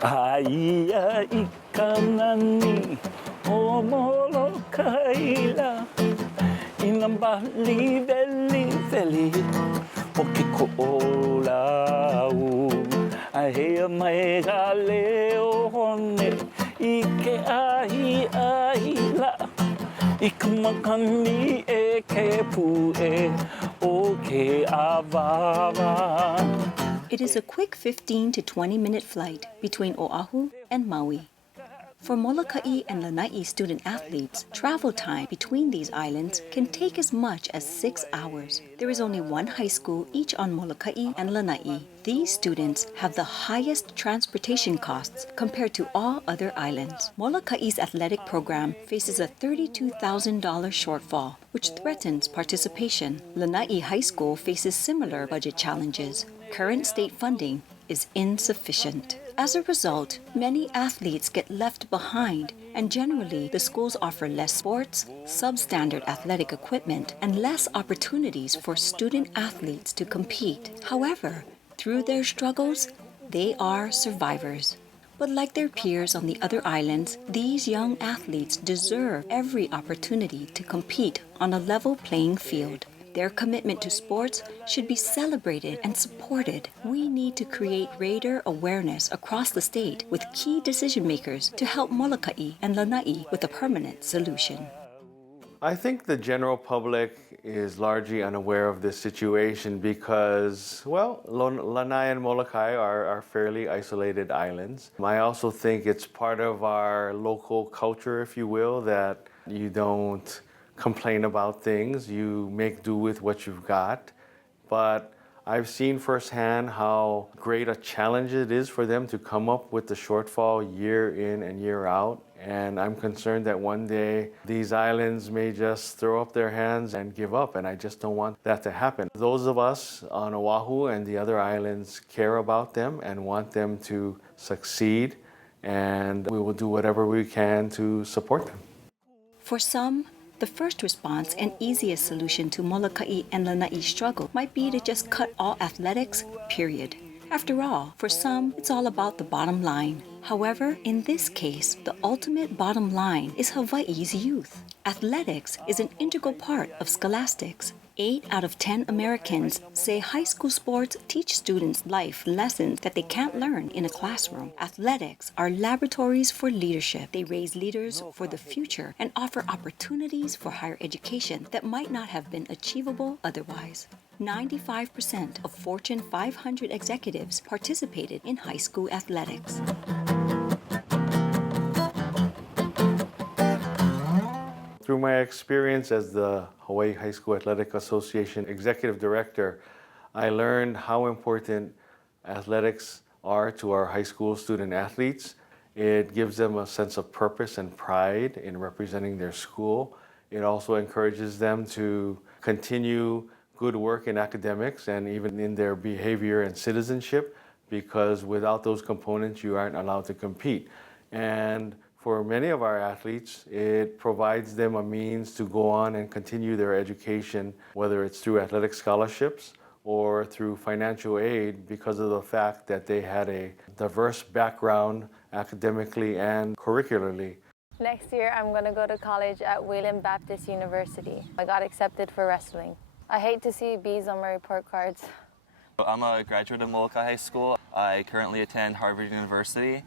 Aia ikanani o Molokaila ina bali veli o ke ko'olau a hea mai ga leo hone I ke ahi I ka makani e ke pue o ke awara. It is a quick 15 to 20-minute flight between Oahu and Maui. For Molokai and Lanai student-athletes, travel time between these islands can take as much as 6 hours. There is only one high school each on Molokai and Lanai. These students have the highest transportation costs compared to all other islands. Molokai's athletic program faces a $32,000 shortfall, which threatens participation. Lanai High School faces similar budget challenges. Current state funding is insufficient. As a result, many athletes get left behind, and generally the schools offer less sports, substandard athletic equipment, and less opportunities for student athletes to compete. However, through their struggles, they are survivors. But like their peers on the other islands, these young athletes deserve every opportunity to compete on a level playing field. Their commitment to sports should be celebrated and supported. We need to create greater awareness across the state with key decision makers to help Molokai and Lanai with a permanent solution. I think the general public is largely unaware of this situation because, well, Lanai and Molokai are fairly isolated islands. I also think it's part of our local culture, if you will, that you don't complain about things, you make do with what you've got. But I've seen firsthand how great a challenge it is for them to come up with the shortfall year in and year out. And I'm concerned that one day these islands may just throw up their hands and give up, and I just don't want that to happen. Those of us on Oahu and the other islands care about them and want them to succeed, and we will do whatever we can to support them. For some, the first response and easiest solution to Molokai and Lanai's struggle might be to just cut all athletics, period. After all, for some, it's all about the bottom line. However, in this case, the ultimate bottom line is Hawaii's youth. Athletics is an integral part of scholastics. 8 out of 10 Americans say high school sports teach students life lessons that they can't learn in a classroom. Athletics are laboratories for leadership. They raise leaders for the future and offer opportunities for higher education that might not have been achievable otherwise. 95% of Fortune 500 executives participated in high school athletics. Through my experience as the Hawaii High School Athletic Association Executive Director, I learned how important athletics are to our high school student athletes. It gives them a sense of purpose and pride in representing their school. It also encourages them to continue good work in academics and even in their behavior and citizenship, because without those components, you aren't allowed to compete. And for many of our athletes, it provides them a means to go on and continue their education, whether it's through athletic scholarships or through financial aid, because of the fact that they had a diverse background academically and curricularly. Next year, I'm going to go to college at Wayland Baptist University. I got accepted for wrestling. I hate to see B's on my report cards. I'm a graduate of Molokai High School. I currently attend Harvard University.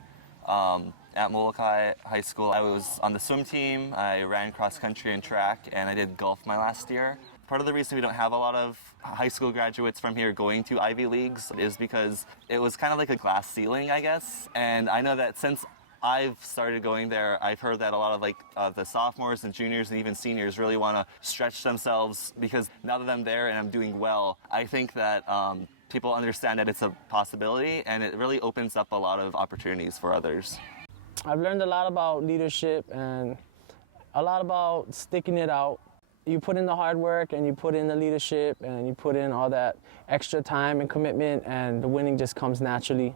At Molokai High School, I was on the swim team, I ran cross country and track, and I did golf my last year. Part of the reason we don't have a lot of high school graduates from here going to Ivy Leagues is because it was kind of like a glass ceiling, I guess. And I know that since I've started going there, I've heard that a lot of the sophomores and juniors and even seniors really want to stretch themselves, because now that I'm there and I'm doing well, I think that people understand that it's a possibility, and it really opens up a lot of opportunities for others. I've learned a lot about leadership and a lot about sticking it out. You put in the hard work and you put in the leadership and you put in all that extra time and commitment, and the winning just comes naturally.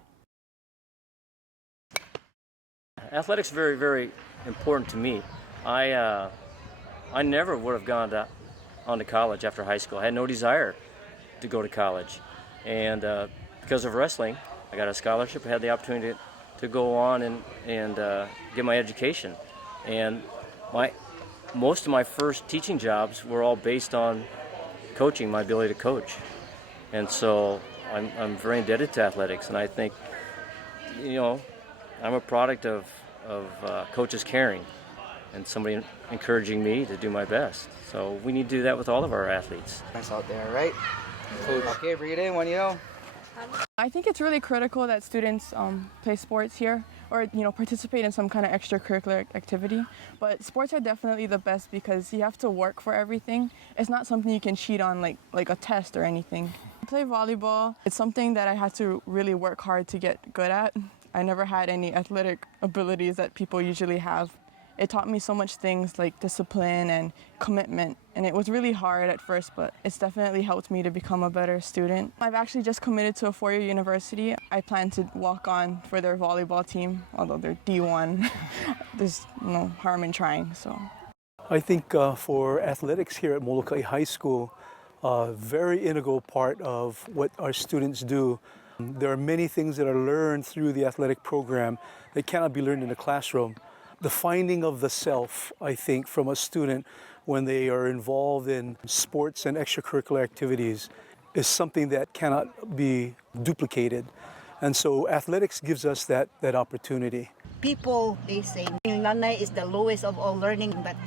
Athletics is very, very important to me. I never would have gone on to college after high school. I had no desire to go to college. And because of wrestling, I got a scholarship. I had the opportunity to go on and get my education. And most of my first teaching jobs were all based on coaching, my ability to coach. And so I'm very indebted to athletics, and I think, I'm a product of coaches caring and somebody encouraging me to do my best. So we need to do that with all of our athletes. Nice out there, right? Okay, breathe in when you know. I think it's really critical that students play sports here or participate in some kind of extracurricular activity. But sports are definitely the best because you have to work for everything. It's not something you can cheat on like a test or anything. I play volleyball. It's something that I had to really work hard to get good at. I never had any athletic abilities that people usually have. It taught me so much things like discipline and commitment, and it was really hard at first, but it's definitely helped me to become a better student. I've actually just committed to a four-year university. I plan to walk on for their volleyball team, although they're D1. There's no harm in trying, so. I think for athletics here at Molokai High School, a very integral part of what our students do. There are many things that are learned through the athletic program that cannot be learned in the classroom. The finding of the self, I think, from a student when they are involved in sports and extracurricular activities is something that cannot be duplicated. And so athletics gives us that opportunity. People, they say, Lanai is the lowest of all learning, but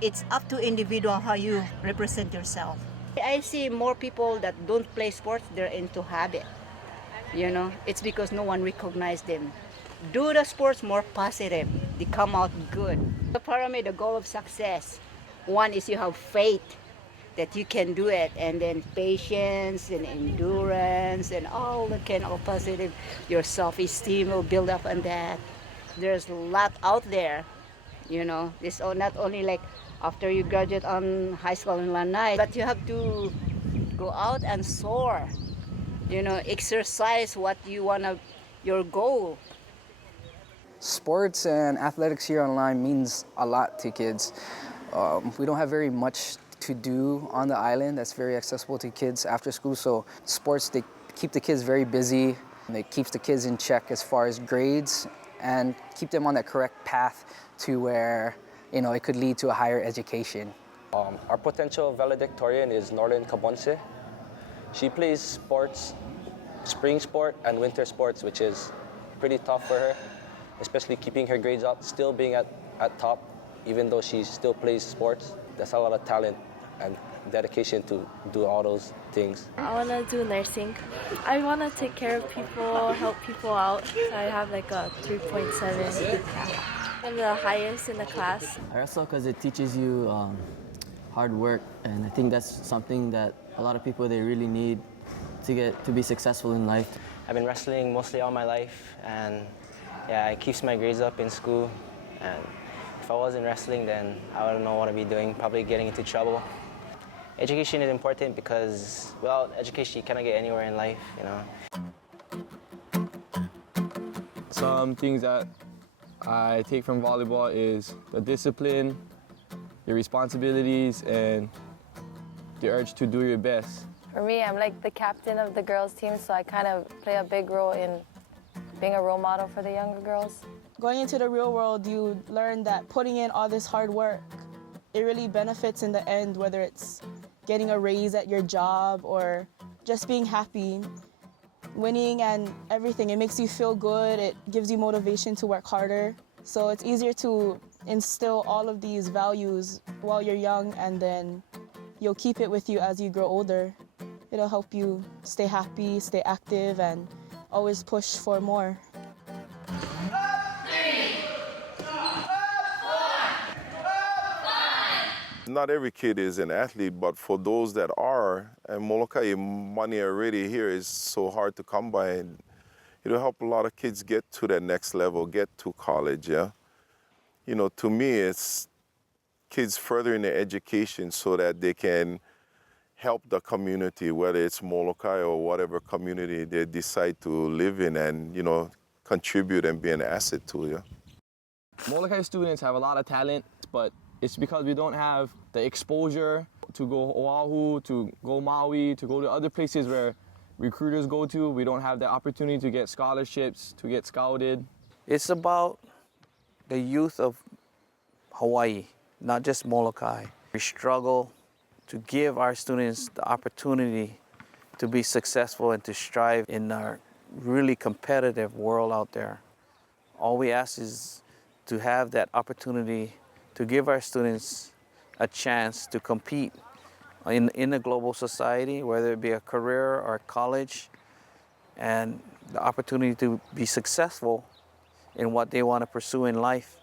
it's up to individual how you represent yourself. I see more people that don't play sports, they're into habit. It's because no one recognizes them. Do the sports more positive. They come out good. The pyramid, the goal of success. One is you have faith that you can do it, and then patience and endurance and all the kind of positive. Your self-esteem will build up on that. There's a lot out there. This not only like after you graduate on high school in Lanai, but you have to go out and soar. Exercise what you wanna, your goal. Sports and athletics here online means a lot to kids. We don't have very much to do on the island that's very accessible to kids after school, so sports, they keep the kids very busy, and it keeps the kids in check as far as grades and keep them on that correct path to where it could lead to a higher education. Our potential valedictorian is Norlin Cabonce. She plays sports, spring sport and winter sports, which is pretty tough for her, especially keeping her grades up, still being at top, even though she still plays sports. There's a lot of talent and dedication to do all those things. I want to do nursing. I want to take care of people, help people out. I have like a 3.7. I'm the highest in the class. Also because it teaches you hard work, and I think that's something that a lot of people, they really need to be successful in life. I've been wrestling mostly all my life, and it keeps my grades up in school. And if I wasn't wrestling, then I don't know what I'd be doing, probably getting into trouble. Education is important because without education, you cannot get anywhere in life, Some things that I take from volleyball is the discipline, your responsibilities, and the urge to do your best. For me, I'm like the captain of the girls' team, so I kind of play a big role in being a role model for the younger girls. Going into the real world, you learn that putting in all this hard work, it really benefits in the end, whether it's getting a raise at your job or just being happy, winning and everything. It makes you feel good. It gives you motivation to work harder. So it's easier to instill all of these values while you're young, and then you'll keep it with you as you grow older. It'll help you stay happy, stay active, and always push for more. Not every kid is an athlete, but for those that are, and Molokai, money already here is so hard to come by, and it'll help a lot of kids get to that next level, get to college, yeah? To me, it's kids furthering their education so that they can help the community, whether it's Molokai or whatever community they decide to live in, and, contribute and be an asset to, yeah? Molokai students have a lot of talent, but it's because we don't have the exposure to go Oahu, to go Maui, to go to other places where recruiters go to. We don't have the opportunity to get scholarships, to get scouted. It's about the youth of Hawaii, not just Molokai. We struggle to give our students the opportunity to be successful and to strive in our really competitive world out there. All we ask is to have that opportunity to give our students a chance to compete in a global society, whether it be a career or college, and the opportunity to be successful in what they want to pursue in life.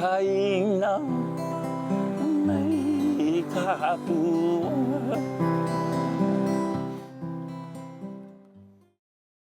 Haina mai ka hapu